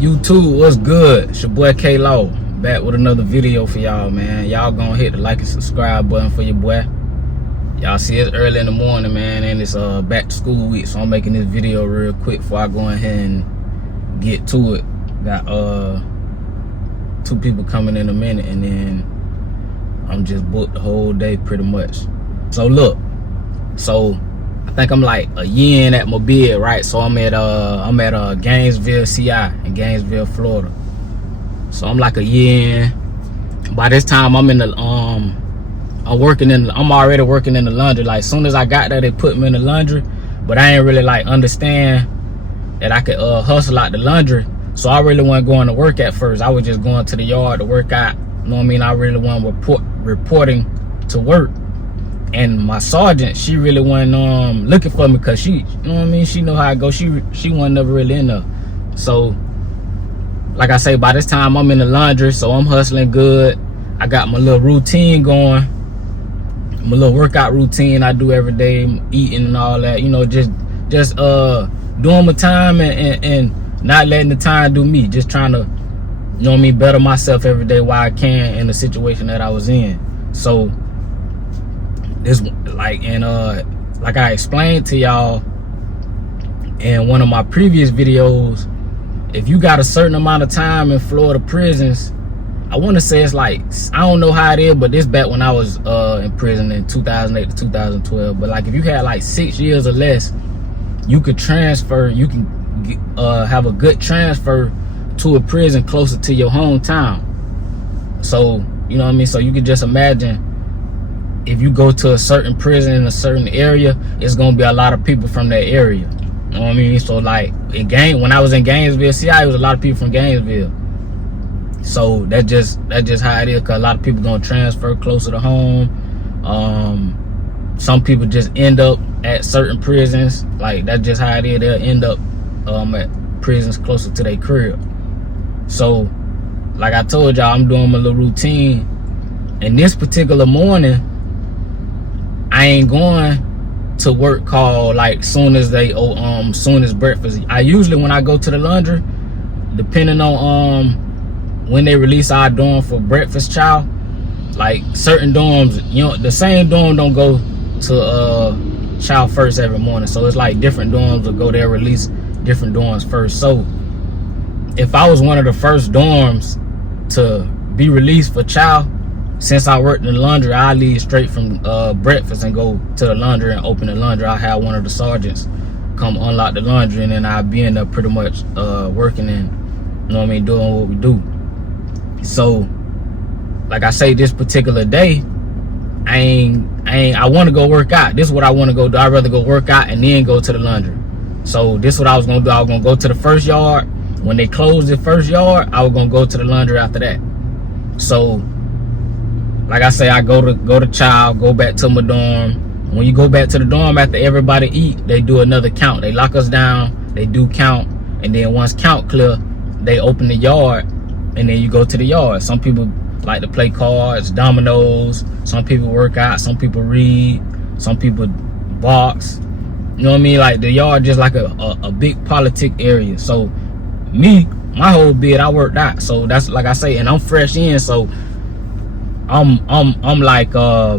YouTube, what's good? It's your boy K-Law, back with another video for y'all, man. Y'all gonna hit the like and subscribe button for your boy. Y'all see it's early in the morning, man, and it's back to school week, so I'm making this video real quick before I go ahead and get to it. Got two people coming in a minute, and then I'm just booked the whole day pretty much. So look, I think I'm like a year in at my bid, right? So I'm at Gainesville, CI in Gainesville, Florida. So I'm like a year in. By this time I'm in the I'm already working in the laundry. Like soon as I got there, they put me in the laundry, but I ain't really like understand that I could hustle out the laundry. So I really wasn't going to work at first. I was just going to the yard to work out. You know what I mean? I really wasn't reporting to work. And my sergeant, she really wasn't looking for me because she, you know what I mean? She know how I go. She wasn't never really in there. So, like I say, by this time I'm in the laundry, so I'm hustling good. I got my little routine going, my little workout routine I do every day, eating and all that. You know, just doing my time and not letting the time do me. Just trying to, you know what I mean, better myself every day while I can in the situation that I was in. So. This like I explained to y'all in one of my previous videos, if you got a certain amount of time in Florida prisons, I want to say it's like, I don't know how it is, but this back when I was in prison in 2008 to 2012. But like if you had like 6 years or less, you could transfer. You can have a good transfer to a prison closer to your hometown. So you know what I mean. So you could just imagine. If you go to a certain prison in a certain area, it's gonna be a lot of people from that area. You know what I mean? So like when I was in Gainesville, CI, it was a lot of people from Gainesville. So that's just how it is, cause a lot of people gonna transfer closer to home. Some people just end up at certain prisons. Like that's just how it is. They'll end up at prisons closer to their crib. So like I told y'all, I'm doing my little routine. And this particular morning, I ain't going to work call like soon as breakfast. I usually, when I go to the laundry, depending on when they release our dorm for breakfast chow, like certain dorms, you know, the same dorm don't go to chow first every morning. So it's like different dorms will go there, release different dorms first. So if I was one of the first dorms to be released for chow, since I worked in the laundry, I leave straight from breakfast and go to the laundry and open the laundry. I have one of the sergeants come unlock the laundry, and then I'll be in there pretty much working and, you know what I mean, doing what we do. So, like I say, this particular day, I want to go work out. This is what I want to go do. I'd rather go work out and then go to the laundry. So this is what I was gonna do. I was gonna go to the first yard. When they closed the first yard, I was gonna go to the laundry after that. So. Like I say, I go to chow, go back to my dorm. When you go back to the dorm after everybody eat, they do another count. They lock us down, they do count, and then once count clear, they open the yard, and then you go to the yard. Some people like to play cards, dominoes. Some people work out, some people read, some people box. You know what I mean? Like the yard just like a big politic area. So me, my whole bid, I worked out. So that's like I say, and I'm fresh in, so I'm like how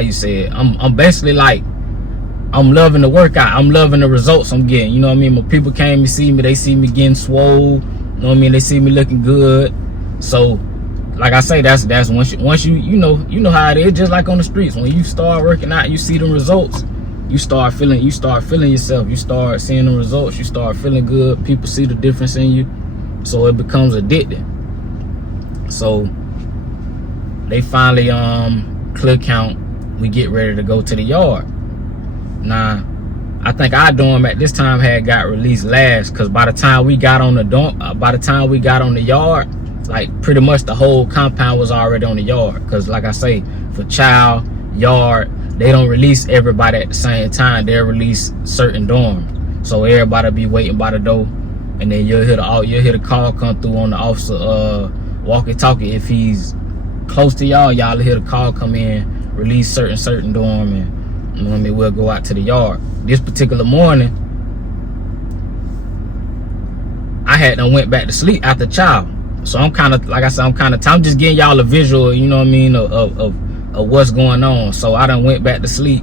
you say it? I'm basically like I'm loving the workout. I'm loving the results I'm getting. You know what I mean? When people came to see me, they see me getting swole. You know what I mean? They see me looking good. So like I say, that's once you know how it is. Just like on the streets, when you start working out, you see the results. You start feeling yourself. You start seeing the results. You start feeling good. People see the difference in you. So it becomes addicting. So they finally clear count. We get ready to go to the yard. Now, I think our dorm at this time had got released last, because by the time we got on the dorm, by the time we got on the yard, like pretty much the whole compound was already on the yard. Because like I say, for child yard, they don't release everybody at the same time. They release certain dorms, so everybody be waiting by the door, and then you'll hear the call come through on the officer walkie-talkie. If he's close to y'all hear the call come in, release certain dorm, and you know what I mean, we'll go out to the yard. This particular morning, I had done went back to sleep after child. So I'm kind of, like I said, I'm just getting y'all a visual, you know what I mean, of what's going on. So I done went back to sleep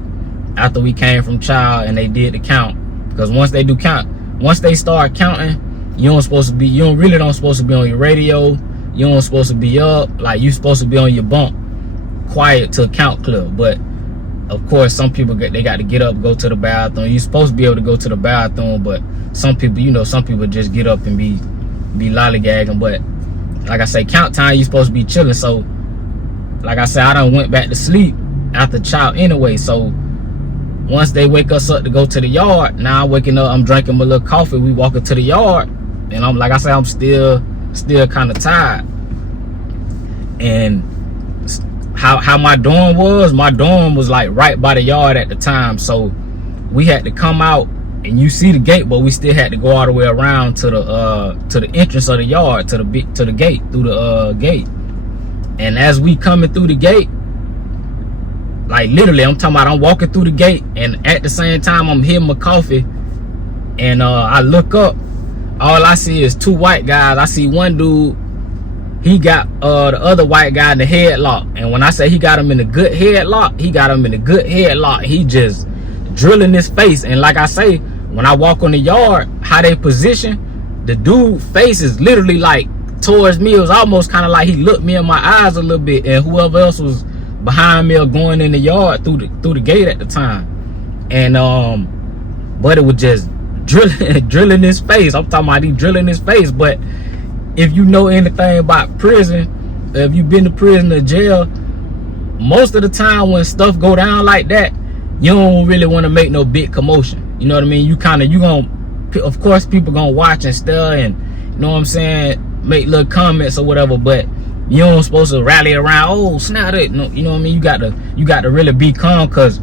after we came from child and they did the count. Because once they start counting, you don't really supposed to be on your radio. You don't supposed to be up. Like, you supposed to be on your bunk, quiet till count clear. But of course, some people they got to get up, go to the bathroom. You're supposed to be able to go to the bathroom, but some people just get up and be lollygagging. But like I say, count time, you supposed to be chilling. So like I said, I done went back to sleep after child anyway. So once they wake us up to go to the yard, now I'm waking up, I'm drinking my little coffee, we walking to the yard, and I'm, like I said, I'm still kind of tired. And how my dorm was like right by the yard at the time. So we had to come out, and you see the gate, but we still had to go all the way around to the entrance of the yard, to the gate, through the gate. And as we coming through the gate, like literally, I'm talking about, I'm walking through the gate, and at the same time I'm hitting my coffee, and I look up, all I see is two white guys. I see one dude, he got the other white guy in the headlock. And when I say he got him in a good headlock, he just drilling his face. And like I say, when I walk on the yard, how they position, the dude face is literally like towards me. It was almost kind of like he looked me in my eyes a little bit, and whoever else was behind me or going in the yard through the gate at the time. And but it was just drilling his face. I'm talking about he drilling his face. But if you know anything about prison, if you've been to prison or jail, most of the time when stuff go down like that, you don't really want to make no big commotion. You know what I mean? Of course people gonna watch and stare, and you know what I'm saying, make little comments or whatever, but you don't supposed to rally around, oh snap it, no, you know what I mean? You got to really be calm, because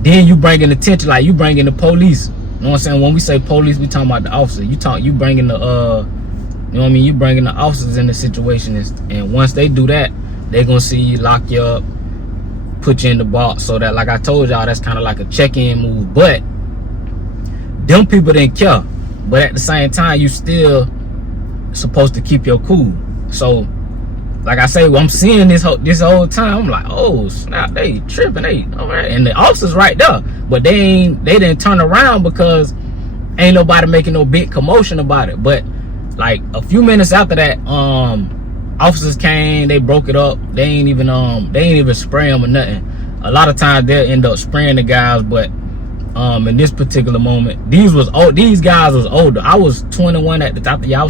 then you bringing attention, like you bringing the police. You know what I'm saying? When we say police, we talking about the officer. You bringing the you know what I mean, you bringing the officers in the situation, and once they do that, they gonna see you, lock you up, put you in the box. So that, like I told y'all, that's kind of like a check-in move. But them people didn't care. But at the same time, you still supposed to keep your cool. So like I say, I'm seeing this whole time, I'm like, oh snap, they tripping, all right. And the officers right there, but they didn't turn around because ain't nobody making no big commotion about it. But like a few minutes after that, officers came, they broke it up. They ain't even spray them or nothing. A lot of times they'll end up spraying the guys, but in this particular moment, these guys was older. I was 21 at the time. I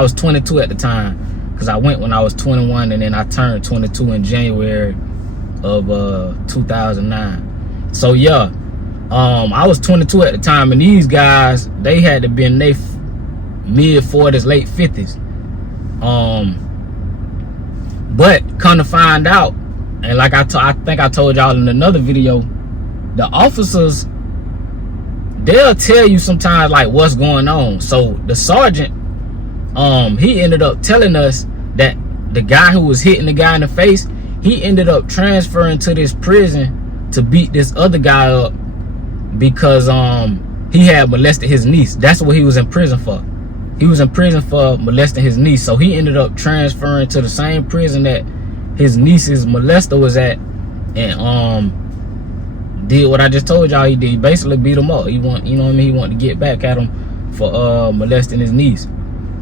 was 22 at the time, because I went when I was 21, and then I turned 22 in January of 2009. So yeah, I was 22 at the time, and these guys, they had to be in their mid-40s, late 50s. But come to find out, and like I think I told y'all in another video, the officers, they'll tell you sometimes like what's going on. So the sergeant, he ended up telling us that the guy who was hitting the guy in the face, he ended up transferring to this prison to beat this other guy up because he had molested his niece. That's what he was in prison for. He was in prison for molesting his niece. So he ended up transferring to the same prison that his niece's molester was at, and did what I just told y'all he did. He basically beat him up. You know what I mean? He wanted to get back at him for molesting his niece.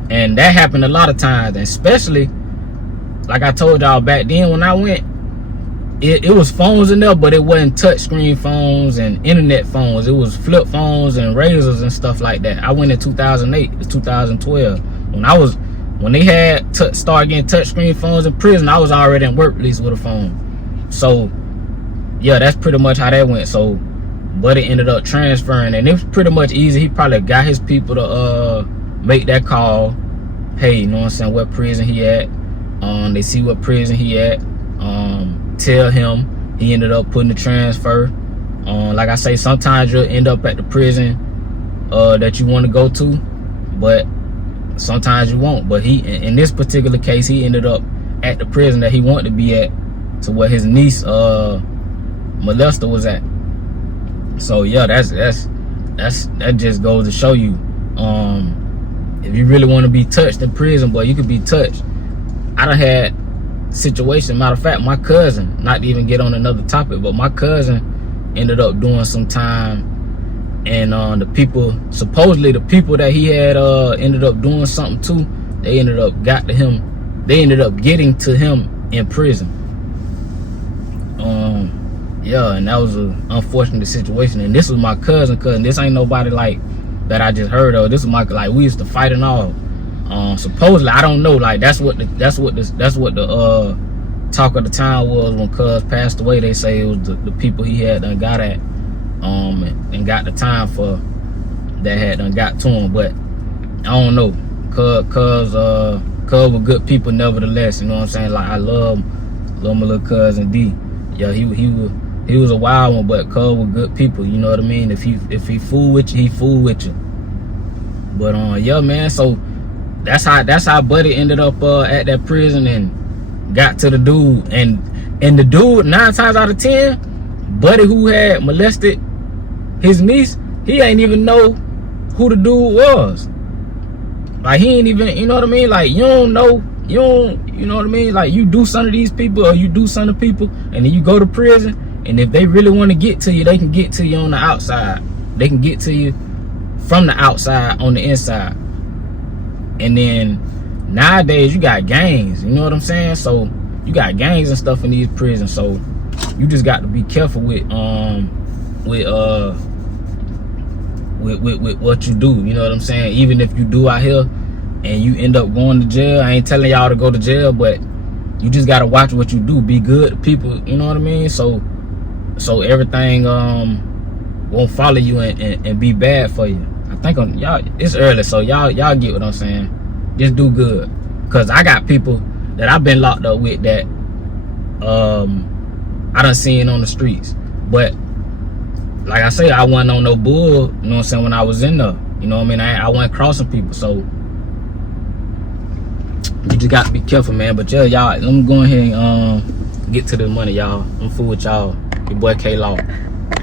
And that happened a lot of times, and especially, like I told y'all back then when I went, it was phones in there, but it wasn't touchscreen phones and internet phones. It was flip phones and razors and stuff like that. I went in 2008 to 2012. When they had started getting touchscreen phones in prison, I was already in work, at least with a phone. So yeah, that's pretty much how that went. So Buddy ended up transferring, and it was pretty much easy. He probably got his people to make that call. Hey, you know what I'm saying, what prison he at? They see what prison he at. Tell him. He ended up putting the transfer. Like I say, sometimes you'll end up at the prison that you want to go to, but sometimes you won't. But in this particular case, he ended up at the prison that he wanted to be at, to where his niece molester was at. So yeah, that just goes to show you if you really want to be touched in prison, boy, you could be touched. I done had situation. Matter of fact, my cousin, not to even get on another topic, but my cousin ended up doing some time, and supposedly the people that he had ended up doing something to, they ended up getting to him in prison. Yeah, and that was an unfortunate situation. And this was my cousin. This ain't nobody like that I just heard of. This is my, like, we used to fight and all. Supposedly, I don't know, like, that's what the talk of the town was when cuz passed away. They say it was the people he had done got at and got the time for that had done got to him. But I don't know, cuz were good people nevertheless, you know what I'm saying? Like, I love my little cousin D. Yeah, he was a wild one, but cuz were good people, you know what I mean? If he fool with you, he fool with you. But yeah, man, so that's how Buddy ended up at that prison and got to the dude, and the dude, 9 times out of 10, Buddy, who had molested his niece, he ain't even know who the dude was. Like, he ain't even, you know what I mean? Like, you don't know, you know what I mean? Like, you do something to these people, or you do something to people, and then you go to prison, and if they really want to get to you, they can get to you on the outside. They can get to you from the outside on the inside. And then nowadays you got gangs, you know what I'm saying? So you got gangs and stuff in these prisons, so you just got to be careful with what you do, you know what I'm saying? Even if you do out here and you end up going to jail, I ain't telling y'all to go to jail, but you just got to watch what you do. Be good to people, you know what I mean? So everything won't follow you and be bad for you. I think y'all, it's early, so y'all get what I'm saying. Just do good, cause I got people that I've been locked up with that I done seen on the streets. But like I say, I wasn't on no bull, you know what I'm saying, when I was in there. You know what I mean? I wasn't crossing people, so you just got to be careful, man. But yeah, y'all, let me go ahead and get to the money, y'all. I'm fool with y'all. Your boy K Law.